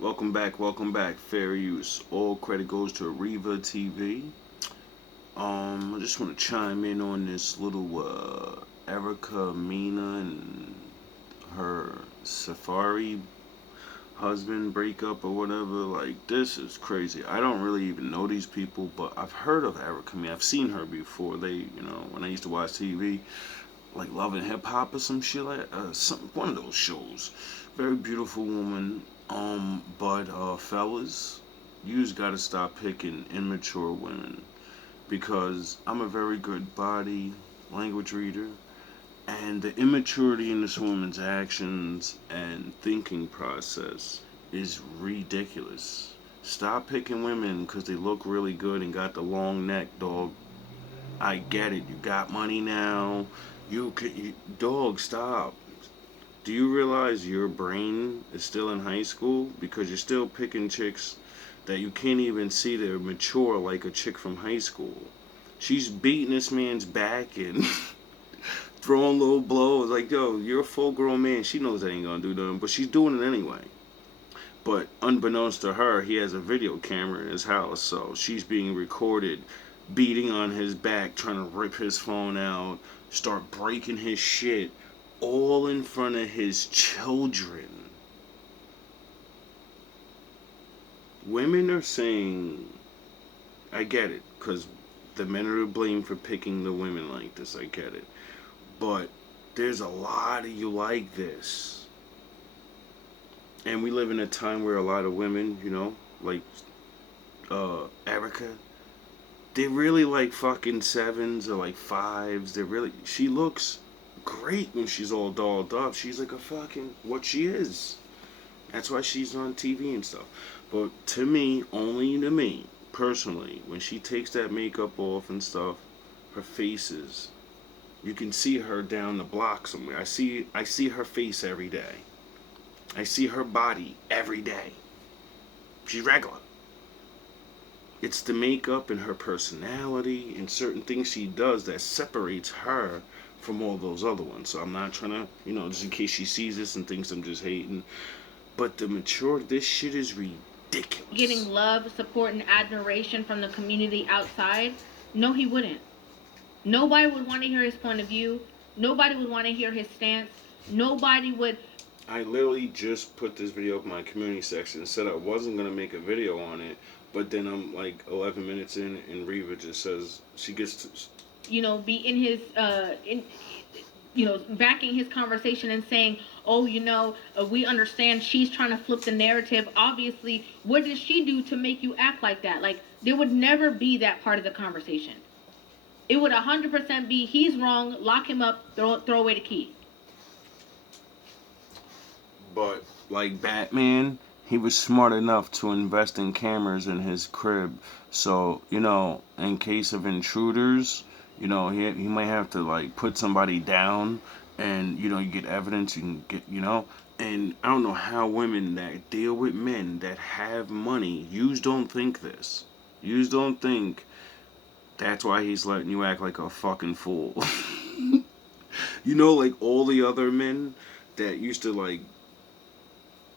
Welcome back. Fair use. All credit goes to Riva TV. I just want to chime in on this little Erica, Mena, and her Safaree husband breakup or whatever. Like, this is crazy. I don't really even know these people, but I've heard of Erica. I mean, I've seen her before. When I used to watch TV, like Love and Hip Hop or some shit like one of those shows. Very beautiful woman. But fellas, you just gotta stop picking immature women because I'm a very good body language reader, and the immaturity in this woman's actions and thinking process is ridiculous. Stop picking women because they look really good and got the long neck, dog. I get it. You got money now. Dog, stop. Do you realize your brain is still in high school because you're still picking chicks that you can't even see they're mature like a chick from high school? She's beating this man's back and throwing little blows. Like, yo, you're a full grown man. She knows that ain't gonna do nothing, but she's doing it anyway. But unbeknownst to her, he has a video camera in his house, so she's being recorded beating on his back, trying to rip his phone out, start breaking his shit, all in front of his children. Women are saying, I get it, because the men are to blame for picking the women like this, I get it. But there's a lot of you like this. And we live in a time where a lot of women, like Erica, they really like fucking sevens or like fives. She looks great when she's all dolled up. She's like a fucking, what she is. That's why she's on TV and stuff. But to me, only to me, personally, when she takes that makeup off and stuff, her face is, you can see her down the block somewhere. I see her face every day. I see her body every day. She's regular. It's the makeup and her personality and certain things she does that separates her from all those other ones. So I'm not trying to, just in case she sees this and thinks I'm just hating. But this shit is ridiculous. Getting love, support, and admiration from the community outside, no, he wouldn't. Nobody would want to hear his point of view. Nobody would want to hear his stance. Nobody would. I literally just put this video up in my community section and said I wasn't going to make a video on it, but then I'm like 11 minutes in and Riva just says she gets to, be in his, backing his conversation and saying, oh, we understand she's trying to flip the narrative. Obviously, what did she do to make you act like that? Like, there would never be that part of the conversation. It would 100% be he's wrong, lock him up, throw away the key. But like Batman, he was smart enough to invest in cameras in his crib. So, in case of intruders, he might have to like put somebody down and, you get evidence, you can get, and I don't know how women that deal with men that have money, yous don't think this. Yous don't think that's why he's letting you act like a fucking fool. Like all the other men that used to like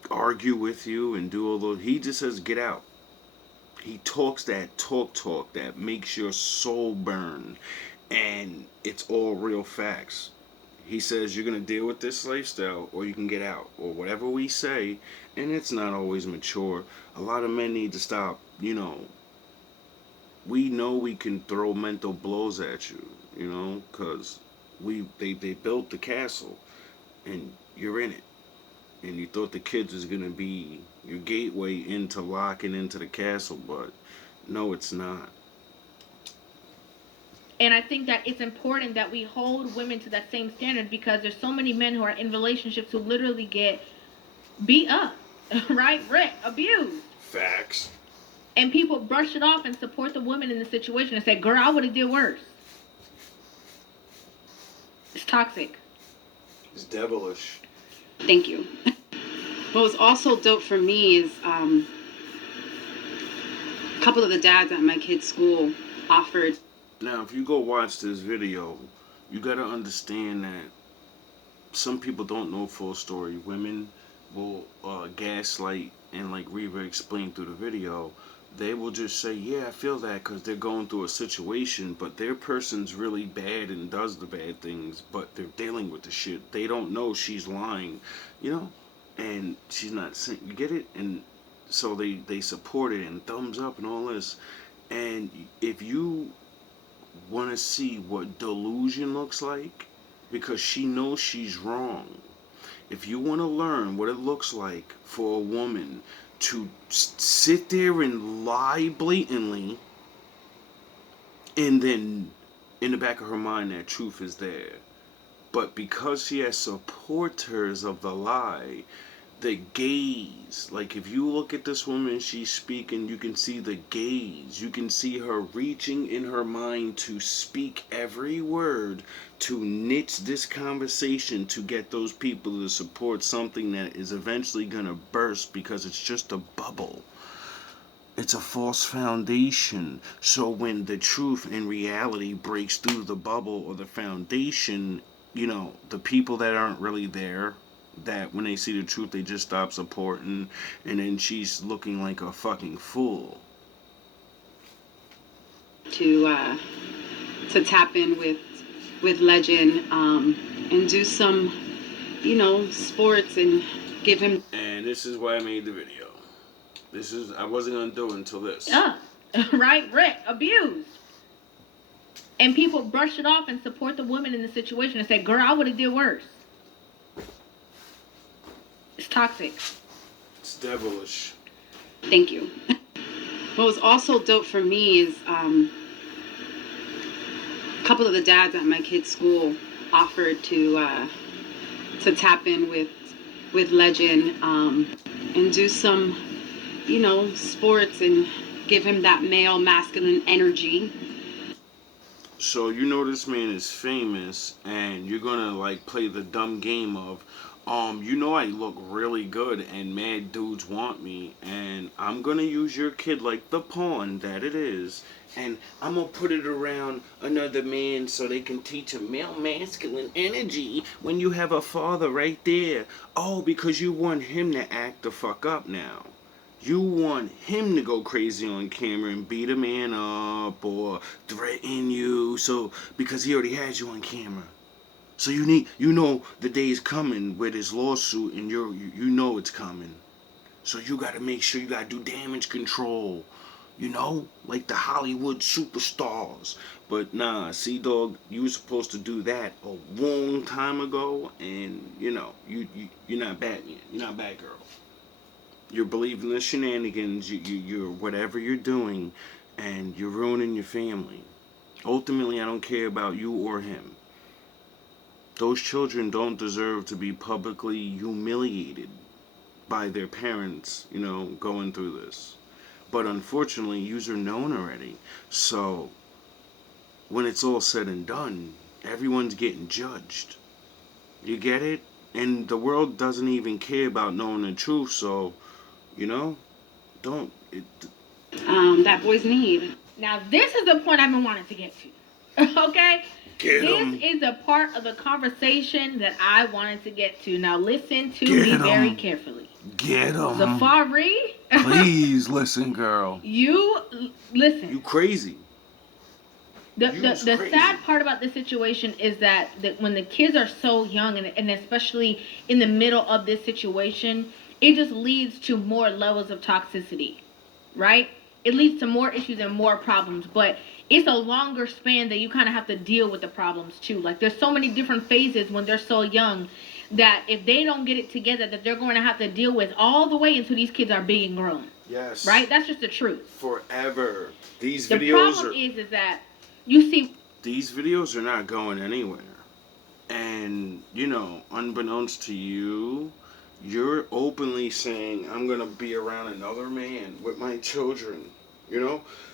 argue with you and do all those. He just says, get out. He talks that talk that makes your soul burn. And it's all real facts. He says, you're going to deal with this lifestyle or you can get out. Or whatever we say. And it's not always mature. A lot of men need to stop, we know we can throw mental blows at you, because they built the castle and you're in it. And you thought the kids was gonna be your gateway into locking into the castle, but no, it's not. And I think that it's important that we hold women to that same standard because there's so many men who are in relationships who literally get beat up, right? Ripped, abused. Facts. And people brush it off and support the woman in the situation and say, girl, I would have did worse. It's toxic. It's devilish. Thank you. What was also dope for me is a couple of the dads at my kids' school offered. Now, if you go watch this video, you gotta understand that some people don't know full story. Women will gaslight and like Reva explained through the video, they will just say, yeah, I feel that because they're going through a situation, but their person's really bad and does the bad things, but they're dealing with the shit. They don't know she's lying, you know, and she's not saying, you get it? And so they support it and thumbs up and all this. And if you want to see what delusion looks like, because she knows she's wrong, if you want to learn what it looks like for a woman to sit there and lie blatantly, and then in the back of her mind that truth is there, but because she has supporters of the lie, the gaze, like if you look at this woman, she's speaking, you can see the gaze, you can see her reaching in her mind to speak every word to niche this conversation to get those people to support something that is eventually going to burst because it's just a bubble. It's a false foundation. So when the truth and reality breaks through the bubble or the foundation, you know, the people that aren't really there, that when they see the truth they just stop supporting, and then she's looking like a fucking fool. To tap in with Legend, and do some, sports and give him. And this is why I made the video. I wasn't gonna do it until this. Right, Rick, abused. And people brush it off and support the woman in the situation and say, girl, I would have did worse. It's toxic. It's devilish. Thank you. What was also dope for me is a couple of the dads at my kids' school offered to tap in with Legend, and do some, sports and give him that male masculine energy. So you know this man is famous, and you're gonna like play the dumb game of, you know I look really good, and mad dudes want me, and I'm gonna use your kid like the pawn that it is, and I'm gonna put it around another man so they can teach him male masculine energy when you have a father right there. Oh, because you want him to act the fuck up now. You want him to go crazy on camera and beat a man up or threaten you, so because he already has you on camera. So you know the day's coming with his lawsuit, and you know it's coming. So you gotta make sure you gotta do damage control, like the Hollywood superstars. But nah, see, dog, you were supposed to do that a long time ago, and you're not Batman, you're not Batgirl. You're believing the shenanigans, you're whatever you're doing, and you're ruining your family. Ultimately, I don't care about you or him. Those children don't deserve to be publicly humiliated by their parents, going through this. But unfortunately, yous are known already. So, when it's all said and done, everyone's getting judged. You get it? And the world doesn't even care about knowing the truth, so, don't. That boy's need. Now, this is the point I've been wanting to get to. Okay? Get 'em. This is a part of the conversation that I wanted to get to. Now, listen to me very carefully. Get 'em. Safaree. Please listen, girl. You listen. You crazy. The sad part about this situation is that when the kids are so young, and especially in the middle of this situation, it just leads to more levels of toxicity, right? It leads to more issues and more problems, but it's a longer span that you kind of have to deal with the problems too. Like there's so many different phases when they're so young that if they don't get it together, that they're going to have to deal with all the way until these kids are big and grown. Yes. Right? That's just the truth. Forever. These the videos problem is that you see, these videos are not going anywhere. And, unbeknownst to you, you're openly saying, I'm going to be around another man with my children.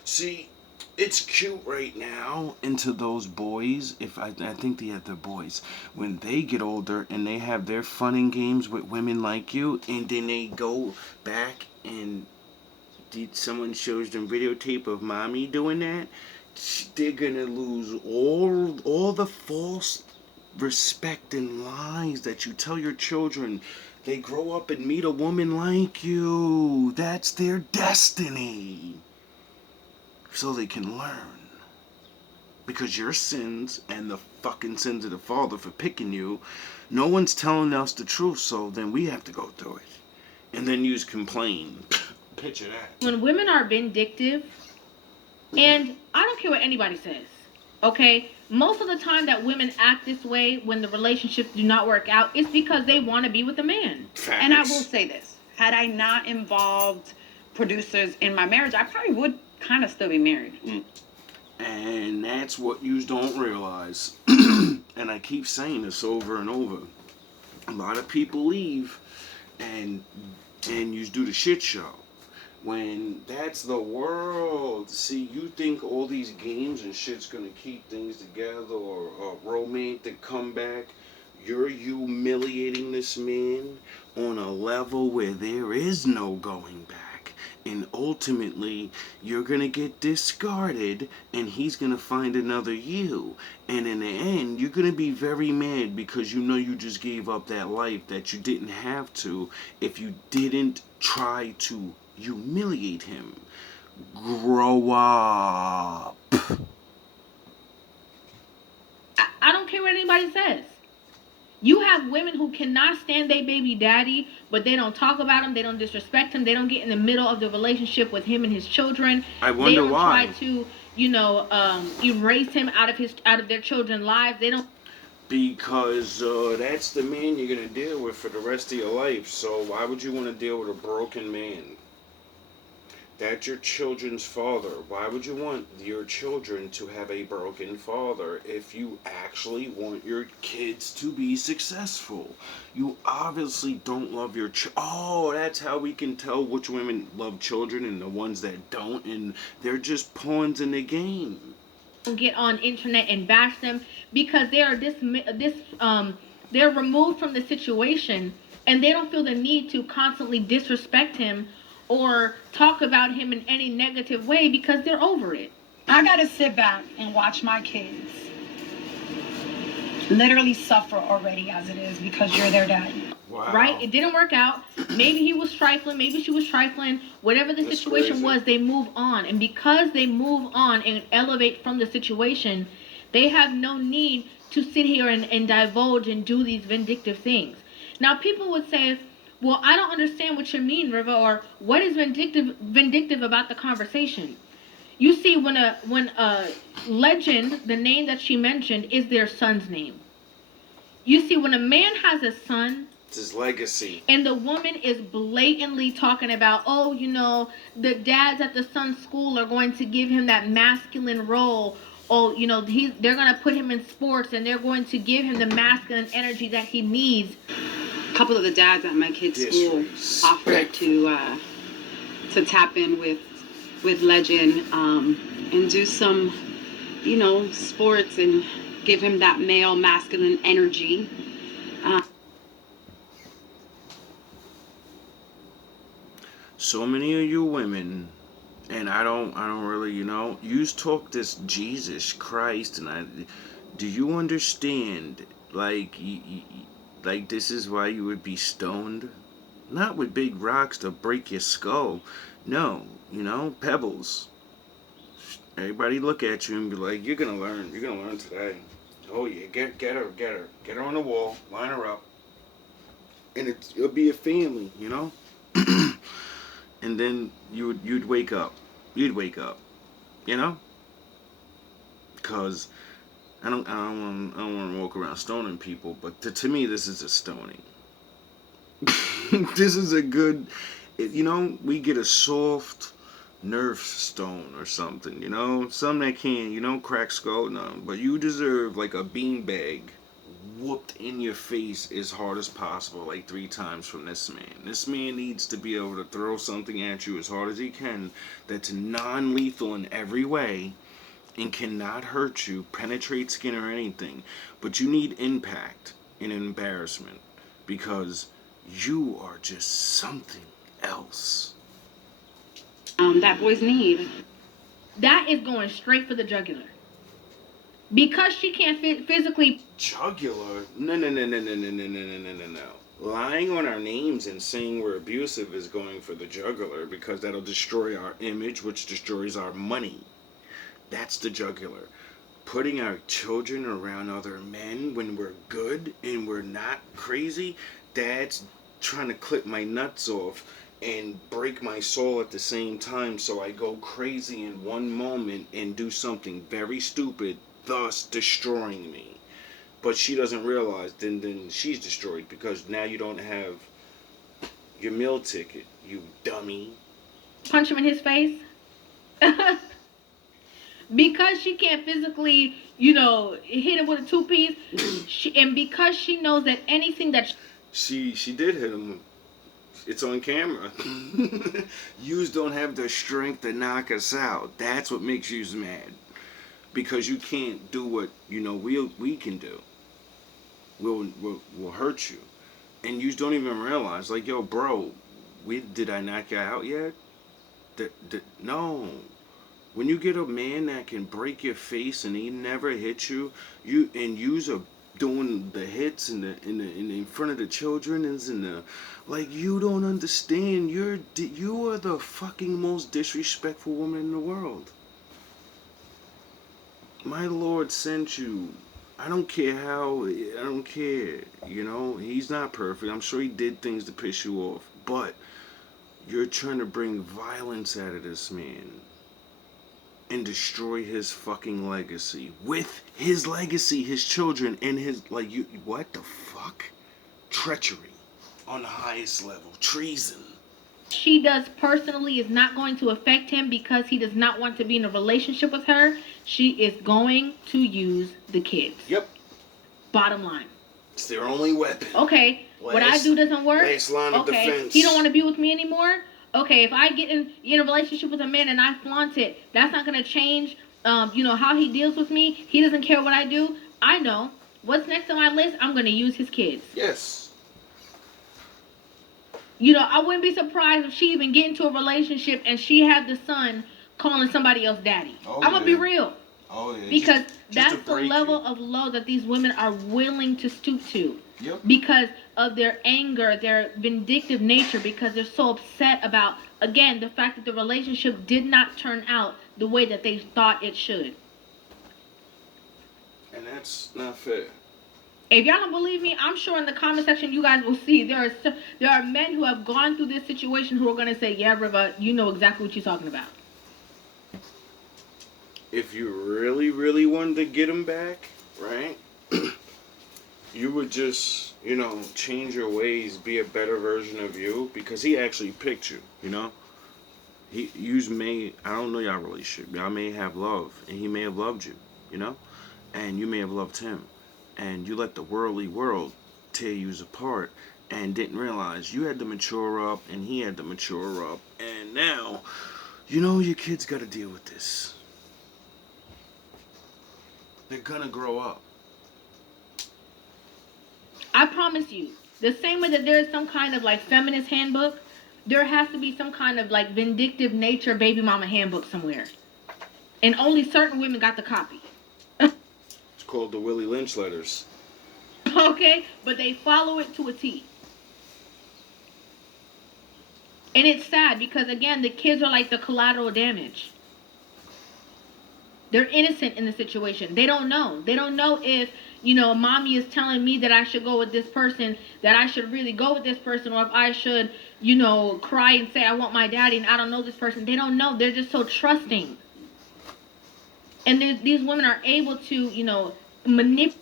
See, it's cute right now into those boys. I think they have their boys. When they get older and they have their fun and games with women like you, and then they go back and someone shows them videotape of mommy doing that, they're gonna lose all the false respect and lies that you tell your children. They grow up and meet a woman like you. That's their destiny. So they can learn. Because your sins and the fucking sins of the father for picking you, no one's telling us the truth, so then we have to go through it. And then you complain. Picture that. When women are vindictive, and I don't care what anybody says, okay? Most of the time that women act this way when the relationships do not work out, it's because they want to be with a man. Facts. And I will say this. Had I not involved producers in my marriage, I probably would kind of still be married. And that's what you don't realize. And I keep saying this over and over. A lot of people leave and you do the shit show. When that's the world. See, you think all these games and shit's gonna keep things together, or a romantic comeback. You're humiliating this man on a level where there is no going back. And ultimately, you're gonna get discarded and he's gonna find another you. And in the end, you're gonna be very mad because you know you just gave up that life that you didn't have to if you didn't try to humiliate him. Grow up. I don't care what anybody says. You have women who cannot stand their baby daddy, but they don't talk about him, they don't disrespect him, they don't get in the middle of the relationship with him and his children. I wonder they don't why. try to, erase him out of their children's lives. They don't. Because that's the man you're going to deal with for the rest of your life. So why would you want to deal with a broken man? That's your children's father. Why would you want your children to have a broken father if you actually want your kids to be successful? You obviously don't love your Oh, that's how we can tell which women love children and the ones that don't. And they're just pawns in the game. Get on internet and bash them because they are they're removed from the situation and they don't feel the need to constantly disrespect him or talk about him in any negative way because they're over it. I gotta sit back and watch my kids literally suffer already as it is because you're their daddy. Wow. Right? It didn't work out. Maybe he was trifling. Maybe she was trifling. Whatever the situation crazy. was, they move on. And because they move on and elevate from the situation, they have no need to sit here and divulge and do these vindictive things. Now, people would say, well, I don't understand what you mean, Riva, or what is vindictive about the conversation? You see, when a legend, the name that she mentioned, is their son's name. You see, when a man has a son, it's his legacy. And the woman is blatantly talking about, the dads at the son's school are going to give him that masculine role. Oh, they're going to put him in sports and they're going to give him the masculine energy that he needs. A couple of the dads at my kids' school offered to tap in with Legend and do some, sports and give him that male masculine energy. So many of you women, and I don't really, you talk this Jesus Christ, and do you understand, like this is why you would be stoned? Not with big rocks to break your skull. No, pebbles. Everybody look at you and be like, you're gonna learn today. Oh yeah, get her on the wall, line her up. And it'll be a family, And then you'd wake up. Because I don't want to walk around stoning people, but to me this is a stoning. This is a good, we get a soft nerve stone or something, something that can, crack skull, no, but you deserve like a beanbag whooped in your face as hard as possible, like 3 times from this man. This man needs to be able to throw something at you as hard as he can that's non-lethal in every way and cannot hurt you, penetrate skin or anything. But you need impact and embarrassment because you are just something else. That boy's need. That is going straight for the jugular. Because she can't physically... Jugular? No. Lying on our names and saying we're abusive is going for the jugular because that'll destroy our image, which destroys our money. That's the jugular. Putting our children around other men when we're good and we're not crazy, that's trying to clip my nuts off and break my soul at the same time, so I go crazy in one moment and do something very stupid, thus destroying me. But she doesn't realize then she's destroyed because now you don't have your meal ticket, you dummy. Punch him in his face. Because she can't physically, hit him with a two-piece, and because she knows that anything that She did hit him. It's on camera. Yous don't have the strength to knock us out. That's what makes yous mad. Because you can't do what we can do. We'll hurt you, and you don't even realize. Like, yo, bro, did I knock you out yet? No. When you get a man that can break your face and he never hit you, you's are doing the hits in front of the children like, you don't understand. You are the fucking most disrespectful woman in the world. My Lord sent you. I don't care how. I don't care. He's not perfect. I'm sure he did things to piss you off, but you're trying to bring violence out of this man and destroy his fucking legacy. With his legacy, his children, and what the fuck? Treachery on the highest level. Treason. she does personally is not going to affect him because he does not want to be in a relationship with her. She is going to use the kids. Yep. Bottom line. It's their only weapon. Okay. What I do doesn't work. Last line of defense. He don't want to be with me anymore. Okay, if I get in a relationship with a man and I flaunt it, that's not going to change, how he deals with me. He doesn't care what I do. I know. What's next on my list? I'm going to use his kids. Yes. I wouldn't be surprised if she even get into a relationship and she had the son calling somebody else daddy. I'm going to be real. Oh, yeah. Because that's the level of low that these women are willing to stoop to. Yep. Because of their anger, their vindictive nature, because they're so upset about, again, the fact that the relationship did not turn out the way that they thought it should. And that's not fair. If y'all don't believe me, I'm sure in the comment section you guys will see there are men who have gone through this situation who are going to say, yeah, Riva, you know exactly what you're talking about. If you really, really wanted to get him back, right, you would just, change your ways, be a better version of you, because he actually picked you, I don't know y'all relationship, y'all may have love, and he may have loved you, and you may have loved him, and you let the worldly world tear you apart, and didn't realize you had to mature up, and he had to mature up, and now, your kids got to deal with this. They're gonna grow up. I promise you, the same way that there's some kind of feminist handbook, there has to be some kind of vindictive nature baby mama handbook somewhere. And only certain women got the copy. It's called the Willie Lynch letters. Okay? But they follow it to a T. And it's sad because, again, the kids are like the collateral damage. They're innocent in the situation. They don't know. They don't know if, mommy is telling me that I should go with this person, that I should really go with this person, or if I should, cry and say I want my daddy and I don't know this person. They don't know. They're just so trusting. And these women are able to, manipulate.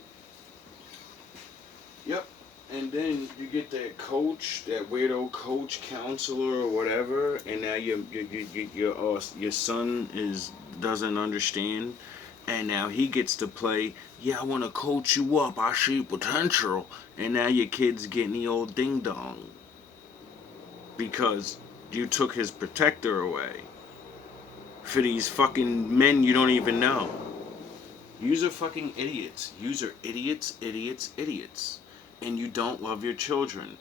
Yep. And then you get that coach, that weirdo coach, counselor, or whatever, and now your son doesn't understand, and now he gets to play. Yeah, I want to coach you up. I see potential, and now your kid's getting the old ding dong because you took his protector away for these fucking men you don't even know. Yous are fucking idiots. Yous are idiots, idiots, idiots. And you don't love your children.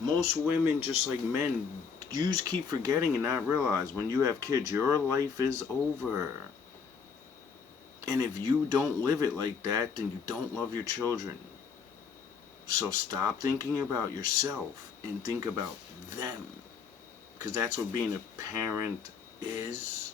Most women, just like men, you keep forgetting and not realize when you have kids, your life is over. And if you don't live it like that, then you don't love your children. So stop thinking about yourself and think about them. Because that's what being a parent is.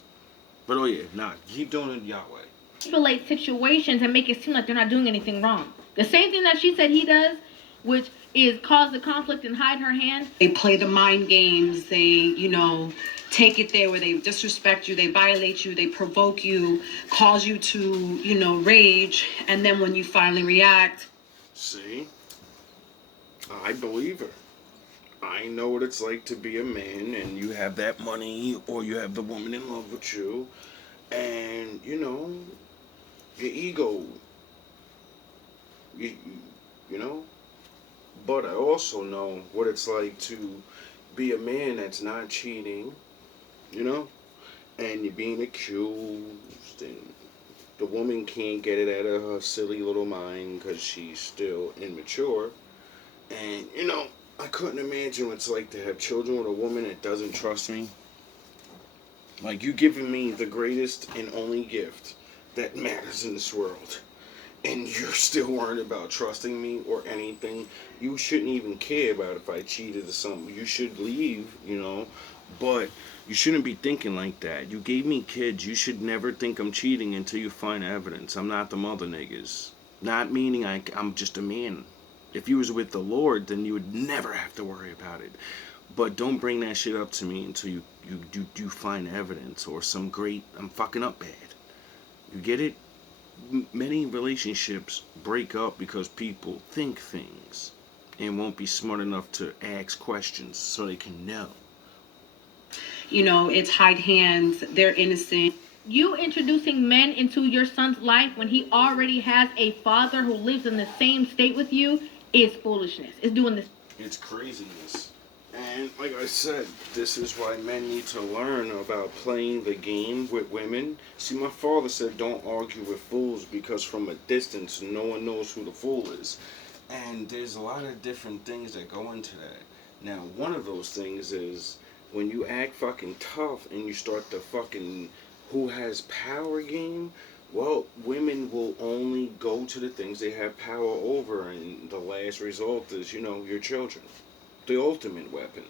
But oh yeah, nah, keep doing it Yahweh. Manipulate situations and make it seem like they're not doing anything wrong. The same thing that she said he does, which is cause the conflict and hide her hand. They play the mind games. They, take it there where they disrespect you, they violate you, they provoke you, cause you to, rage. And then when you finally react. See? I believe her. I know what it's like to be a man and you have that money or you have the woman in love with you and, your ego, you, you know? But I also know what it's like to be a man that's not cheating, and you're being accused and the woman can't get it out of her silly little mind because she's still immature. And, I couldn't imagine what it's like to have children with a woman that doesn't trust me. Like, you giving me the greatest and only gift that matters in this world. And you're still worried about trusting me or anything. You shouldn't even care about if I cheated or something. You should leave, But you shouldn't be thinking like that. You gave me kids. You should never think I'm cheating until you find evidence. I'm not the mother niggas. Not meaning I'm just a man. If you was with the Lord, then you would never have to worry about it. But don't bring that shit up to me until you do find evidence or some great, I'm fucking up bad. You get it? Many relationships break up because people think things and won't be smart enough to ask questions so they can know. It's hide hands, they're innocent. You introducing men into your son's life when he already has a father who lives in the same state with you is foolishness. It's doing this. It's craziness. And like I said, this is why men need to learn about playing the game with women. See, my father said don't argue with fools because from a distance no one knows who the fool is. And there's a lot of different things that go into that. Now, one of those things is when you act fucking tough and you start the fucking who has power game, well, women will only go to the things they have power over, and the last result is, your children. The ultimate weapon.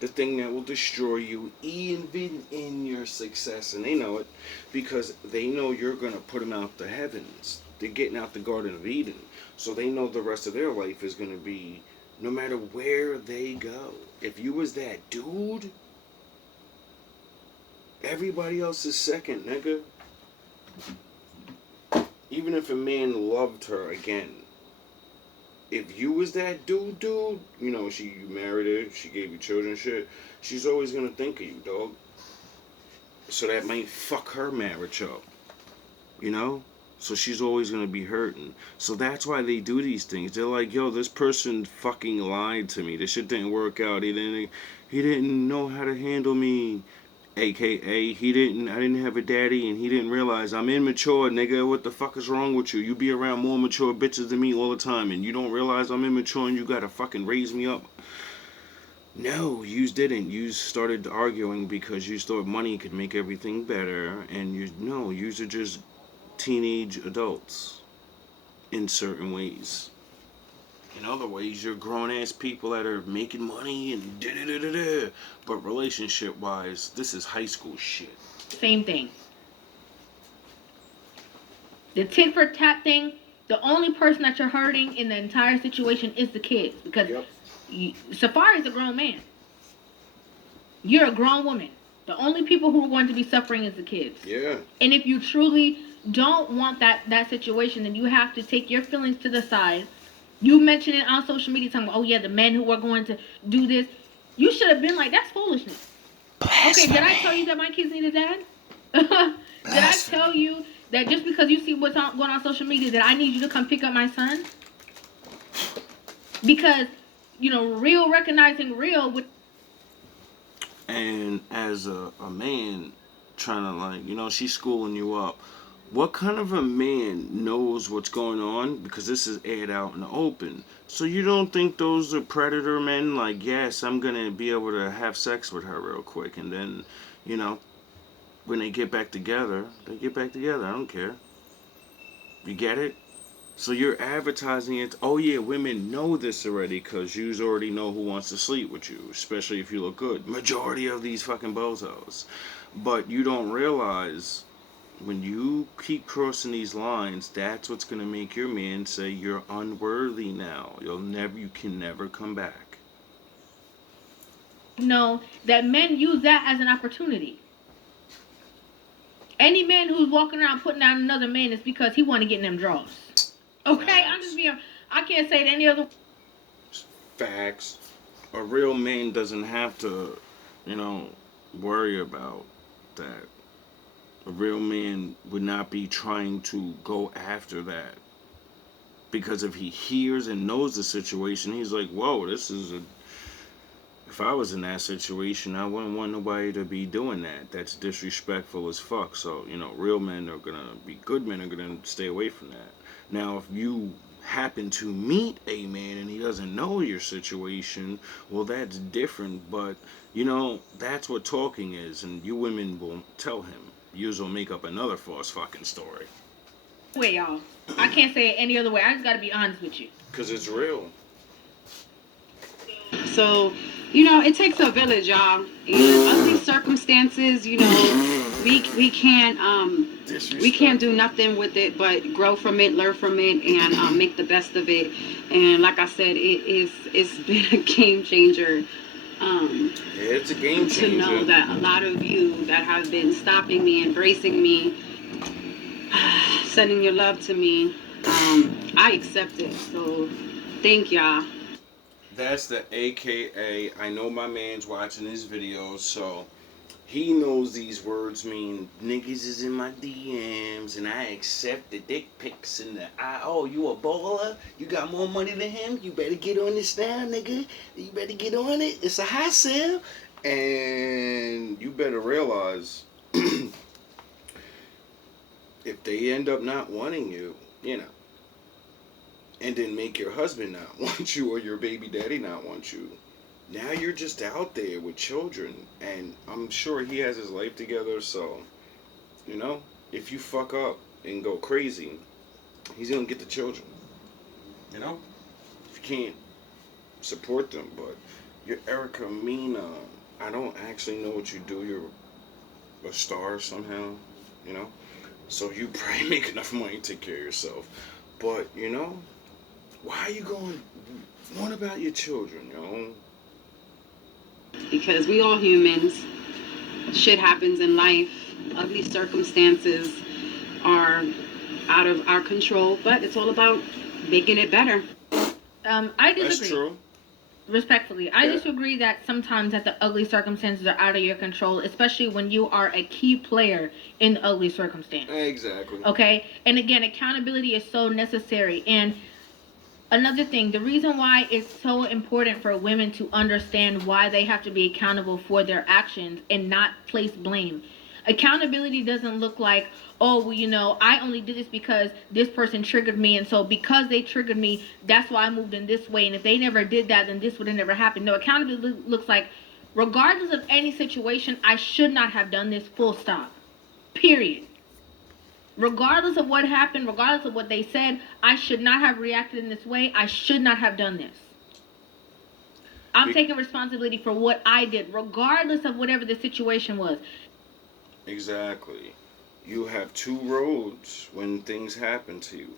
The thing that will destroy you even in your success. And they know it because they know you're going to put them out the heavens. They're getting out the Garden of Eden. So they know the rest of their life is going to be no matter where they go. If you was that dude, everybody else is second, nigga. Even if a man loved her again. If you was that dude, you married her, she gave you children, shit, she's always gonna think of you, dog. So that might fuck her marriage up, So she's always gonna be hurting. So that's why they do these things. They're like, yo, this person fucking lied to me. This shit didn't work out. He didn't know how to handle me. AKA, I didn't have a daddy and he didn't realize I'm immature, nigga. What the fuck is wrong with you? You be around more mature bitches than me all the time and you don't realize I'm immature and you gotta fucking raise me up. No, you didn't. You started arguing because you thought money could make everything better and you are just teenage adults in certain ways. In other ways, you're grown-ass people that are making money and da-da-da-da-da. But relationship-wise, this is high school shit. Same thing. The tit for tat thing, the only person that you're hurting in the entire situation is the kids. Because Safaree's a grown man. You're a grown woman. The only people who are going to be suffering is the kids. Yeah. And if you truly don't want that situation, then you have to take your feelings to the side. You mentioned it on social media talking about, oh yeah, the men who are going to do this. You should have been like, that's foolishness. Okay, did I tell you that my kids need a dad? Did I tell you that just because you see what's going on social media that I need you to come pick up my son? Because, real recognizing real with. And as a man trying to she's schooling you up. What kind of a man knows what's going on? Because this is aired out in the open. So you don't think those are predator men? Like, yes, I'm going to be able to have sex with her real quick. And then, when they get back together, they get back together. I don't care. You get it? So you're advertising it. Oh yeah, women know this already because you already know who wants to sleep with you, especially if you look good. Majority of these fucking bozos. But you don't realize when you keep crossing these lines, that's what's gonna make your man say you're unworthy now. You can never come back. Know that men use that as an opportunity. Any man who's walking around putting down another man is because he want to get in them draws. Okay, I'm just Facts. being. I can't say it any other. Facts. A real man doesn't have to, you know, worry about that. A real man would not be trying to go after that. Because if he hears and knows the situation, he's like, whoa, this is a. If I was in that situation, I wouldn't want nobody to be doing that. That's disrespectful as fuck. So, real men are gonna be good men are gonna stay away from that. Now, if you happen to meet a man and he doesn't know your situation, well, that's different. But, that's what talking is. And you women will tell him. Yous will make up another false fucking story. Way, y'all. I can't say it any other way. I just gotta be honest with you. Because it's real. So, it takes a village, y'all. And ugly circumstances, we can't do nothing with it but grow from it, learn from it, and make the best of it. And like I said, it's been a game changer. Yeah, it's a game changer. To know that a lot of you that have been stopping me, embracing me, sending your love to me, I accept it. So, thank y'all. That's the AKA. I know my man's watching his videos, so he knows these words mean niggas is in my DMs and I accept the dick pics and oh, you a baller? You got more money than him? You better get on this now, nigga. You better get on it. It's a high sale. And you better realize if they end up not wanting you, and then make your husband not want you or your baby daddy not want you. Now you're just out there with children, and I'm sure he has his life together, so, if you fuck up and go crazy, he's gonna get the children. If you can't support them, but you're Erica Mena. I don't actually know what you do. You're a star somehow, so you probably make enough money to take care of yourself. But, why are you going? What about your children, Because we all humans. Shit happens in life. Ugly circumstances are out of our control, but it's all about making it better. I disagree. That's true. Respectfully, I disagree that sometimes that the ugly circumstances are out of your control, especially when you are a key player in the ugly circumstance. Exactly. Okay? And again, accountability is so necessary. And another thing, the reason why it's so important for women to understand why they have to be accountable for their actions and not place blame. Accountability doesn't look like, oh, well, I only did this because this person triggered me, and so because they triggered me, that's why I moved in this way, and if they never did that, then this would have never happened. No, accountability looks like, regardless of any situation, I should not have done this, full stop. Period. Regardless of what happened, regardless of what they said, I should not have reacted in this way. I should not have done this. I'm taking responsibility for what I did, regardless of whatever the situation was. Exactly. You have two roads when things happen to you.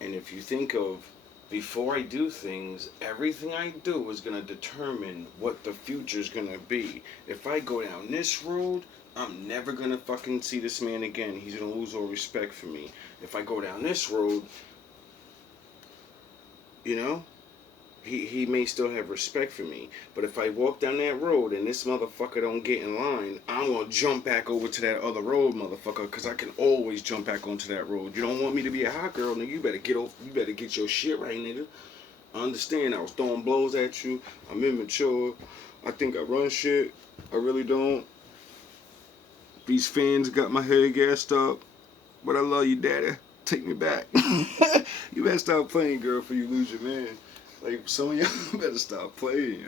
And if you think of, before I do things, everything I do is going to determine what the future is going to be. If I go down this road, I'm never going to fucking see this man again. He's going to lose all respect for me. If I go down this road, he may still have respect for me. But if I walk down that road and this motherfucker don't get in line, I'm going to jump back over to that other road, motherfucker, because I can always jump back onto that road. You don't want me to be a hot girl, nigga. You better get your shit right, nigga. I understand I was throwing blows at you. I'm immature. I think I run shit. I really don't. These fans got my head gassed up. But I love you, daddy. Take me back. You better stop playing, girl, before you lose your man. Like, some of y'all better stop playing,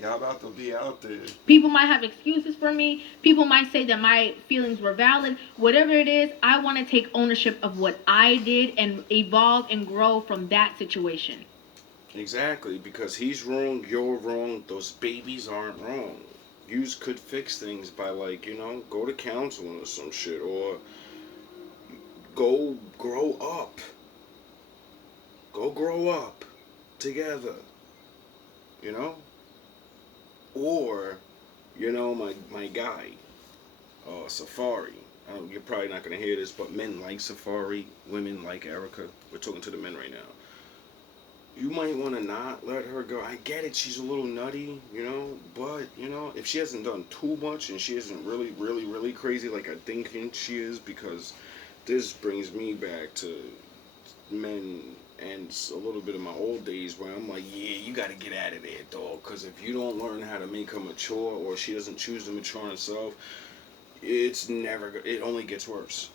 Y'all about to be out there. People might have excuses for me. People might say that my feelings were valid. Whatever it is, I want to take ownership of what I did and evolve and grow from that situation. Exactly, because he's wrong, you're wrong, those babies aren't wrong. You could fix things by, like, go to counseling or some shit, or go grow up. Go grow up together, you know? Or, my guy, Safaree. You're probably not going to hear this, but men like Safaree, women like Erica. We're talking to the men right now. You might want to not let her go. I get it, she's a little nutty, but, if she hasn't done too much and she isn't really, really, really crazy like I think she is, because this brings me back to men and a little bit of my old days where I'm like, yeah, you got to get out of there, dog, because if you don't learn how to make her mature, or she doesn't choose to mature herself, it only gets worse,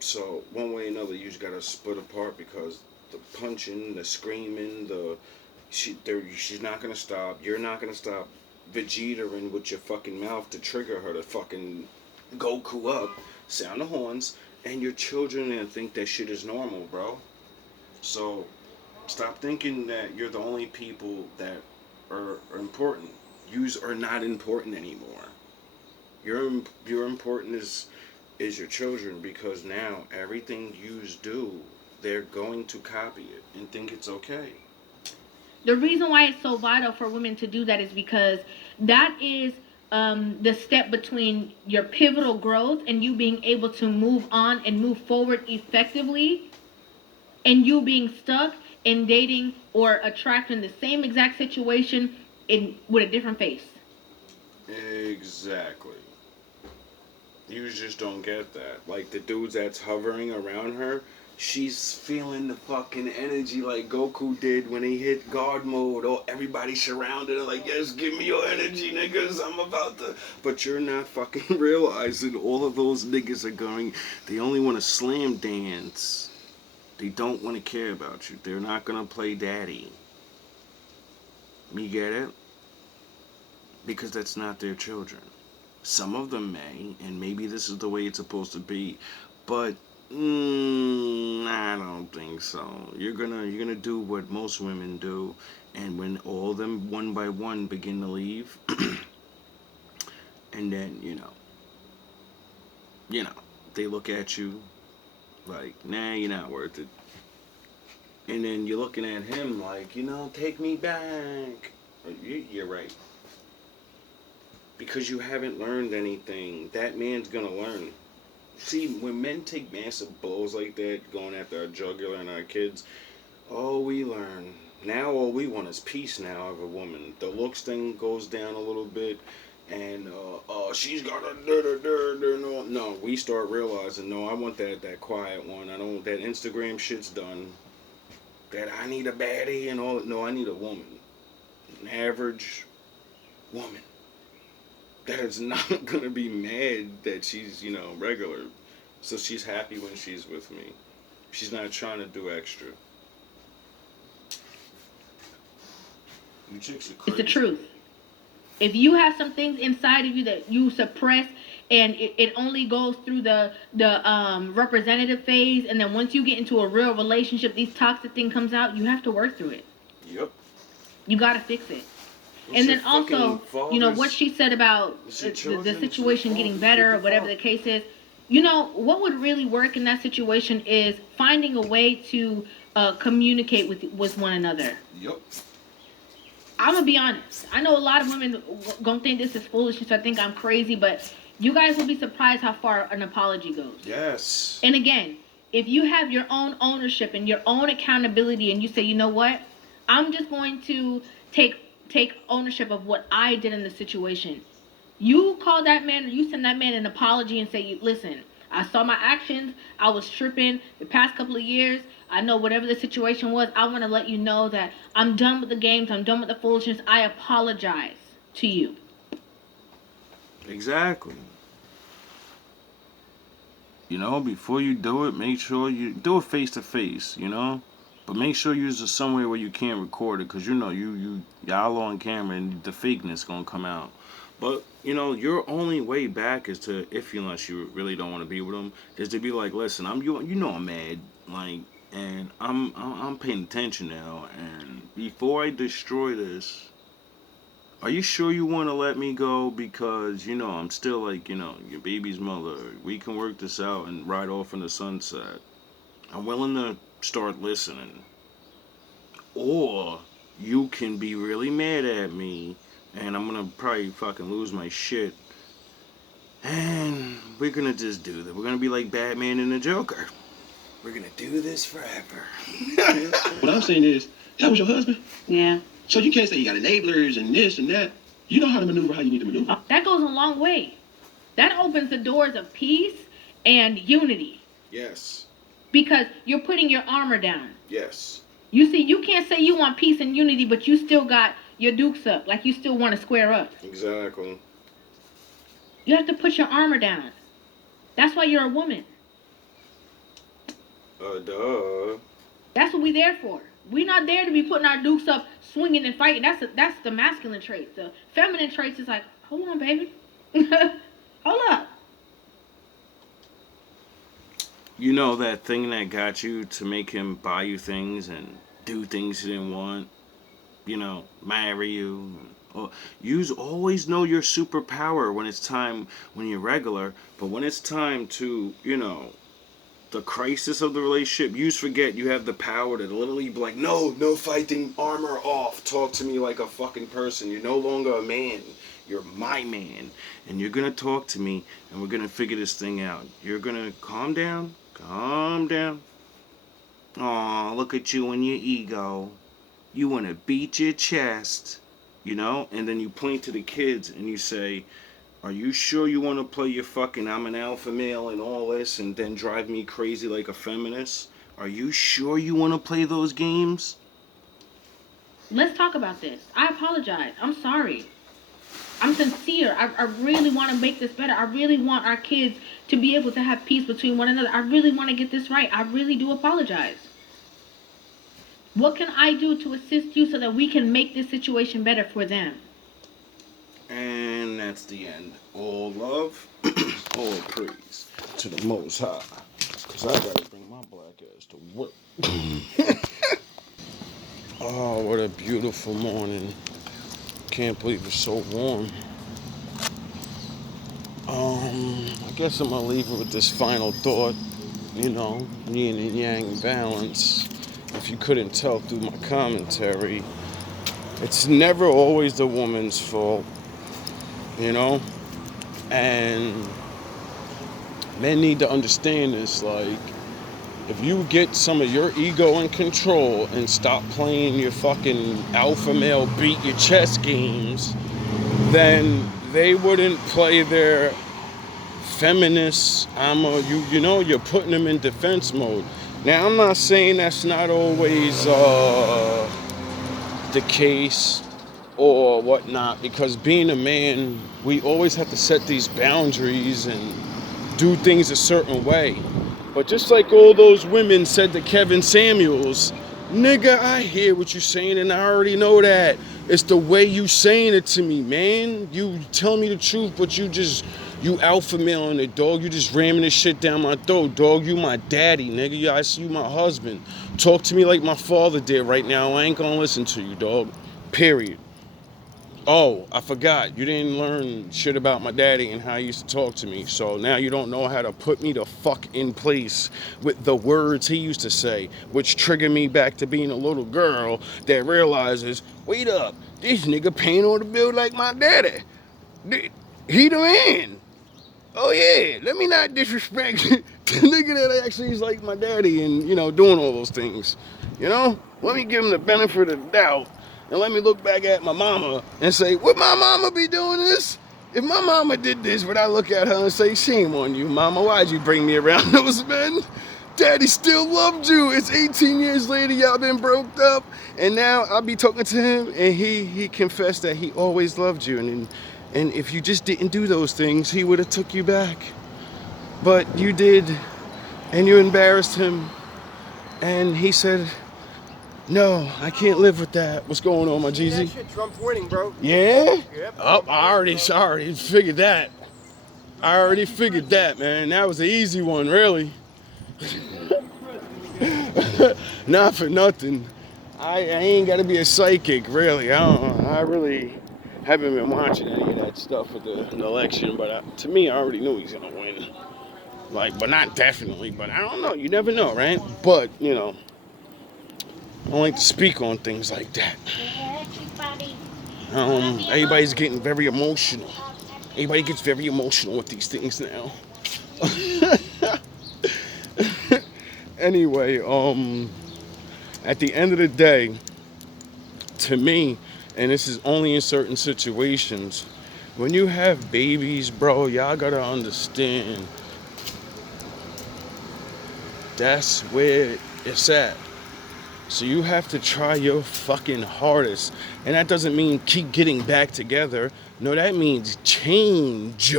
So one way or another, you just got to split apart, because the punching, the screaming, she's not gonna stop. You're not gonna stop Vegeta in with your fucking mouth to trigger her to fucking Goku up, sound the horns, and your children and think that shit is normal, bro. So stop thinking that you're the only people that are important. Yous are not important anymore. Your important is your children, because now everything yous do, they're going to copy it and think it's okay. The reason why it's so vital for women to do that is because that is the step between your pivotal growth and you being able to move on and move forward effectively, and you being stuck in dating or attracting the same exact situation with a different face. Exactly. You just don't get that. Like the dudes that's hovering around her, she's feeling the fucking energy like Goku did when he hit guard mode. Or everybody surrounded her like, yes, give me your energy, niggas. I'm about to. But you're not fucking realizing all of those niggas are going. They only want to slam dance. They don't want to care about you. They're not gonna play daddy. Me get it? Because that's not their children. Some of them may, and maybe this is the way it's supposed to be, but I don't think so. You're gonna do what most women do, and when all them one by one begin to leave, and then they look at you like, nah, you're not worth it, and then you're looking at him like, take me back. You're right. Because you haven't learned anything. That man's gonna learn. See, when men take massive blows like that, going after our jugular and our kids, oh, we learn. Now all we want is peace now of a woman. The looks thing goes down a little bit, and she's got a no. We start realizing, no, I want that quiet one. I don't. That Instagram shit's done. That I need a baddie and all. No, I need a woman, an average woman that is not gonna be mad that she's, regular. So she's happy when she's with me. She's not trying to do extra. You chicks are crazy. It's the truth. If you have some things inside of you that you suppress, and it only goes through the representative phase, and then once you get into a real relationship, these toxic thing comes out, you have to work through it. Yep. You gotta fix it. And then also, what she said about the situation getting better or whatever the case is, what would really work in that situation is finding a way to communicate with one another. Yep. I'm going to be honest. I know a lot of women going to think this is foolishness. I think I'm crazy, but you guys will be surprised how far an apology goes. Yes. And again, if you have your own ownership and your own accountability and you say, you know what, I'm just going to take ownership of what I did in the situation. You call that man, or you send that man an apology and say, listen, I saw my actions. I was tripping the past couple of years. I know whatever the situation was, I want to let you know that I'm done with the games. I'm done with the foolishness. I apologize to you. Exactly. Before you do it, make sure you do it face to face, But make sure you use it somewhere where you can't record it, because you know y'all on camera and the fakeness gonna come out. But you know, your only way back is to, if unless you really don't want to be with them, is to be like, listen, you know I'm mad, like, and I'm paying attention now, and before I destroy this, are you sure you want to let me go? Because you know I'm still like, you know, your baby's mother. We can work this out and ride off in the sunset. I'm willing to start listening. Or you can be really mad at me and I'm gonna probably fucking lose my shit. And we're gonna just do that. We're gonna be like Batman and the Joker. We're gonna do this forever. What I'm saying is, that was your husband? Yeah. So you can't say you got enablers and this and that. You know how to maneuver how you need to maneuver. That goes a long way. That opens the doors of peace and unity. Yes. Because you're putting your armor down. Yes. You see, you can't say you want peace and unity, but you still got your dukes up. Like you still want to square up. Exactly. You have to put your armor down. That's why you're a woman. Duh. That's what we're there for. We're not there to be putting our dukes up, swinging and fighting. That's the masculine traits. The feminine traits is like, hold on, baby. Hold up. You know that thing that got you to make him buy you things and do things he didn't want? You know, marry you. You always know your superpower when it's time, when you're regular, but when it's time to, you know, the crisis of the relationship, you forget you have the power to literally be like, no fighting, armor off, talk to me like a fucking person. You're no longer a man. You're my man. And you're going to talk to me, and we're going to figure this thing out. You're going to calm down. Calm down. Aw, look at you and your ego. You want to beat your chest, you know? And then you point to the kids and you say, are you sure you want to play your fucking I'm an alpha male and all this and then drive me crazy like a feminist? Are you sure you want to play those games? Let's talk about this. I apologize. I'm sorry. I'm sincere. I really want to make this better. I really want our kids to be able to have peace between one another. I really want to get this right. I really do apologize. What can I do to assist you so that we can make this situation better for them? And that's the end. All love, all praise to the Most High. Because I got to bring my black ass to work. Oh, what a beautiful morning. Can't believe it's so warm. I guess I'm going to leave it with this final thought. You know, yin and yang balance. If you couldn't tell through my commentary, it's never always the woman's fault. You know? And men need to understand this. Like, if you get some of your ego in control and stop playing your fucking alpha male beat your chest games, then they wouldn't play their feminist you know, you're putting them in defense mode. Now, I'm not saying that's not always the case or whatnot, because being a man, we always have to set these boundaries and do things a certain way. But just like all those women said to Kevin Samuels, nigga, I hear what you're saying and I already know that. It's the way you saying it to me, man. You tell me the truth, but you alpha mailing it, dog. You just ramming this shit down my throat, dog. You my daddy, nigga. I see you my husband. Talk to me like my father did right now. I ain't gonna listen to you, dog. Period. Oh, I forgot. You didn't learn shit about my daddy and how he used to talk to me. So now you don't know how to put me the fuck in place with the words he used to say, which triggered me back to being a little girl that realizes, wait up, this nigga paying on the bill like my daddy. He the man. Oh yeah, let me not disrespect the nigga that actually is like my daddy and, you know, doing all those things. You know? Let me give him the benefit of the doubt. And let me look back at my mama and say, would my mama be doing this? If my mama did this, would I look at her and say, shame on you, mama, why'd you bring me around those men? Daddy still loved you. It's 18 years later, y'all been broke up. And now I'll be talking to him, and he confessed that he always loved you. And if you just didn't do those things, he would have took you back. But you did, and you embarrassed him. And he said, No, I can't live with that. What's going on, my Jeezy? That shit, Trump's winning, bro. Yeah? Yep. Oh, I already figured that. I already figured that, man. That was an easy one, really. Not for nothing. I ain't got to be a psychic, really. I really haven't been watching any of that stuff with the election, but to me, I already knew he's gonna win. Like, but not definitely. But I don't know. You never know, right? But you know, I don't like to speak on things like that. Everybody's getting very emotional. Everybody gets very emotional with these things now. Anyway, at the end of the day, to me, and this is only in certain situations, when you have babies, bro, y'all gotta understand that's where it's at. So you have to try your fucking hardest. And that doesn't mean keep getting back together. No, that means change.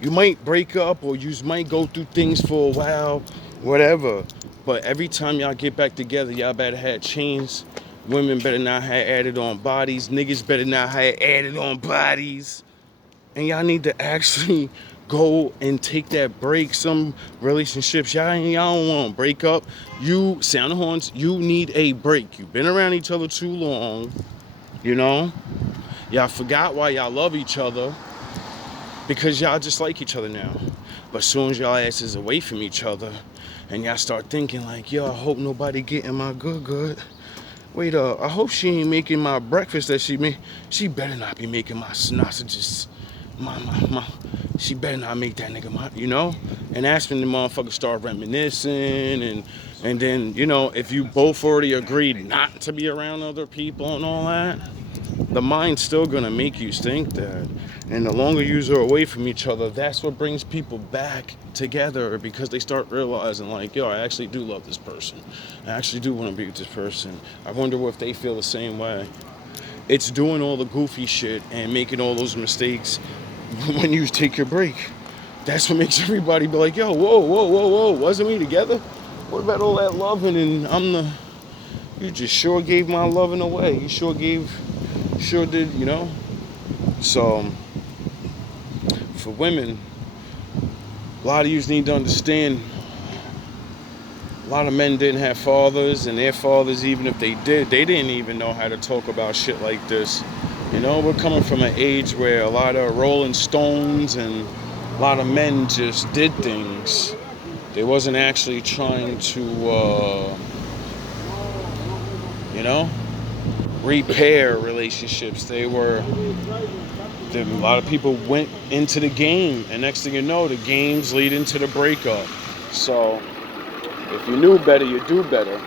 You might break up or you might go through things for a while, whatever. But every time y'all get back together, y'all better have change. Women better not have added on bodies. Niggas better not have added on bodies. And y'all need to actually go and take that break. Some relationships, y'all don't want to break up. You, sound the horns, you need a break. You've been around each other too long, you know? Y'all forgot why y'all love each other. Because y'all just like each other now. But as soon as y'all asses away from each other and y'all start thinking like, yo, I hope nobody getting my good. Wait, I hope she ain't making my breakfast that she made. She better not be making my sausages. She better not make that nigga my, you know? And that's when the motherfuckers start reminiscing and then, you know, if you both already agreed not to be around other people and all that, the mind's still gonna make you think that. And the longer you are away from each other, that's what brings people back together, because they start realizing like, yo, I actually do love this person. I actually do want to be with this person. I wonder if they feel the same way. It's doing all the goofy shit and making all those mistakes when you take your break. That's what makes everybody be like, yo, whoa, wasn't we together? What about all that loving and you just sure gave my loving away. You sure did, you know? So, for women, a lot of you need to understand, a lot of men didn't have fathers, and their fathers, even if they did, they didn't even know how to talk about shit like this. You know, we're coming from an age where a lot of Rolling Stones and a lot of men just did things. They wasn't actually trying to, you know, repair relationships. A lot of people went into the game, and next thing you know, the games lead into the breakup. So if you knew better, you do better.